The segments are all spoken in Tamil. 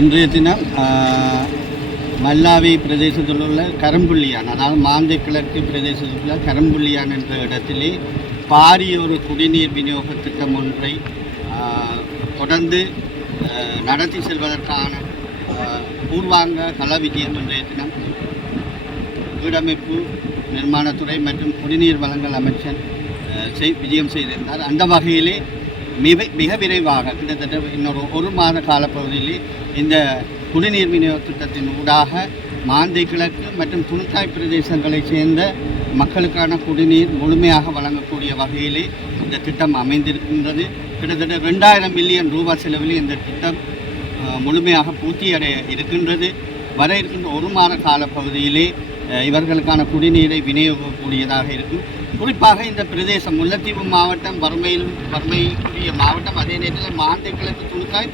இன்றைய தினம் மல்லாவி பிரதேசத்தில் உள்ள கரம்புள்ளியான், அதாவது மாந்தை கிழக்கு பிரதேசத்தில் உள்ள கரம்புள்ளியான் என்ற இடத்திலே பாரிய ஒரு குடிநீர் விநியோக திட்டம் ஒன்றை தொடர்ந்து நடத்தி செல்வதற்கான பூர்வாங்க கள விஜயம் இன்றைய தினம் வீடமைப்பு நிர்மாணத்துறை மற்றும் குடிநீர் வழங்கல் அமைச்சர் விஜயம் செய்திருந்தார். அந்த வகையிலே மிக விரைவாக கிட்டத்தட்ட இன்னொரு ஒரு மாத காலப்பகுதியிலே இந்த குடிநீர் விநியோக திட்டத்தின் ஊடாக மாந்தை கிழக்கு மற்றும் துணுக்காய் பிரதேசங்களைச் சேர்ந்த மக்களுக்கான குடிநீர் முழுமையாக வழங்கக்கூடிய வகையிலே இந்த திட்டம் அமைந்திருக்கின்றது. கிட்டத்தட்ட 2000 மில்லியன் ரூபாய் செலவில் இந்த திட்டம் முழுமையாக பூர்த்தியடைய இருக்கின்றது. வர இருக்கின்ற ஒரு மாத காலப்பகுதியிலே இவர்களுக்கான குடிநீரை விநியோகிக்கக்கூடியதாக இருக்கும். குறிப்பாக இந்த பிரதேசம் முல்லைத்தீவு மாவட்டம் வறுமைக்குரிய மாவட்டம். அதே நேரத்தில் மாந்தை கிழக்கு துணுக்காய்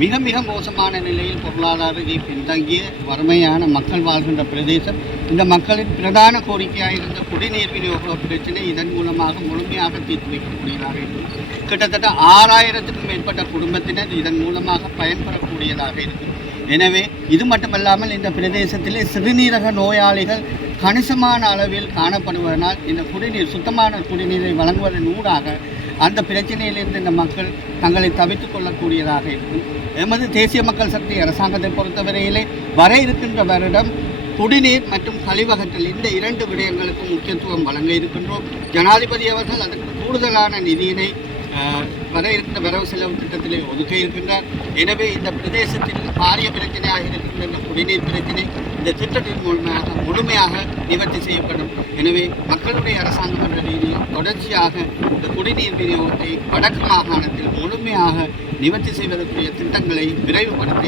மிக மிக மோசமான நிலையில் பொருளாதார பின்தங்கிய வறுமையான மக்கள் வாழ்கின்ற பிரதேசம். இந்த மக்களின் பிரதான கோரிக்கையாக இருந்த குடிநீர் விநியோக பிரச்சனை இதன் மூலமாக முழுமையாக தீர்த்து வைக்கக்கூடியதாக இருக்கும். கிட்டத்தட்ட 6000க்கும் மேற்பட்ட குடும்பத்தினர் இதன் மூலமாக பயன்பெறக்கூடியதாக இருக்கும். எனவே இது மட்டுமல்லாமல் இந்த பிரதேசத்திலே சிறுநீரக நோயாளிகள் கணிசமான அளவில் காணப்படுவதனால் இந்த குடிநீர் சுத்தமான குடிநீரை வழங்குவதன் ஊடாக அந்த பிரச்சனையிலிருந்து இந்த மக்கள் தங்களை தவிர்த்து கொள்ளக்கூடியதாக இருக்கும். எமது தேசிய மக்கள் சக்தி அரசாங்கத்தை பொறுத்தவரையிலே வர இருக்கின்ற வருடம் குடிநீர் மற்றும் கழிவகற்றல் இந்த 2 விடயங்களுக்கும் முக்கியத்துவம் வழங்க இருக்கின்றோம். ஜனாதிபதி அவர்கள் அதற்கு கூடுதலான நிதியினை வர இருக்கின்ற வரவு செலவு திட்டத்திலே ஒதுக்க இருக்கின்றார். எனவே இந்த பிரதேசத்தில் பாரிய பிரச்சனையாக இருக்கின்ற இந்த குடிநீர் பிரச்சனை இந்த திட்டத்தின் மூலமாக முழுமையாக நிவர்த்தி செய்யப்படும். எனவே மக்களுடைய அரசாங்கம் என்ற ரீதியில் தொடர்ச்சியாக இந்த குடிநீர் விநியோகத்தை வடக்கு மாகாணத்தில் முழுமையாக நிவர்த்தி செய்வதற்குரிய திட்டங்களை விரைவுபடுத்த